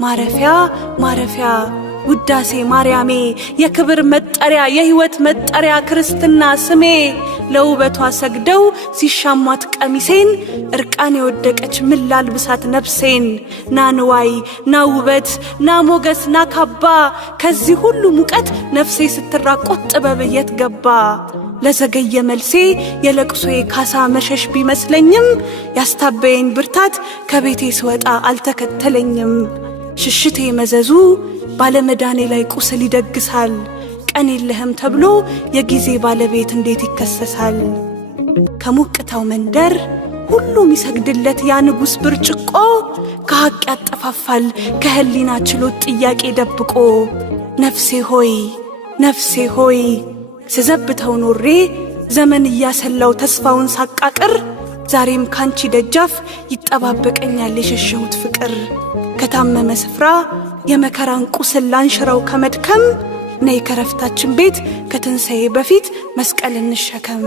ማረፊያ ማረፊያ ውዳሴ ማርያሜ የክብር መጠሪያ የሕይወት መጠሪያ ክርስትና ስሜ ለውበቷ ሰግደው ሲሻሟት ቀሚሴን እርቃን የወደቀች ምን ላልብሳት ነፍሴን ና ንዋይ ና ውበት ና ሞገስ ና ካባ ከዚህ ሁሉ ሙቀት ነፍሴ ስትራቆት ጥበብ የት ገባ ለዘገየ መልሴ የለቅሶዬ ካሳ መሸሽ ቢመስለኝም ያስታበየኝ ብርታት ከቤቴ ስወጣ አልተከተለኝም ሽሽቴ መዘዙ ባለመዳኔ ላይ ቁስል ይደግሳል ቀን የለህም ተብሎ የጊዜ ባለቤት እንዴት ይከሰሳል ከሙቅታው መንደር ሁሉም ይሰግድለት ያ ንጉሥ ብርጭቆ ከሐቅ ያጠፋፋል ከህሊና ችሎት ጥያቄ ደብቆ ነፍሴ ሆይ ስዘብተው ኖሬ ዘመን እያሰላው ተስፋውን ሳቃቅር ዛሬም ካንቺ ደጃፍ ይጠባበቀኛል የሸሸሁት ፍቅር ከታመመ ስፍራ የመከራን ቁስል ላንሽረው ከመድከም ነይ ከረፍታችን ቤት ከትንሣኤ በፊት መስቀል እንሸከም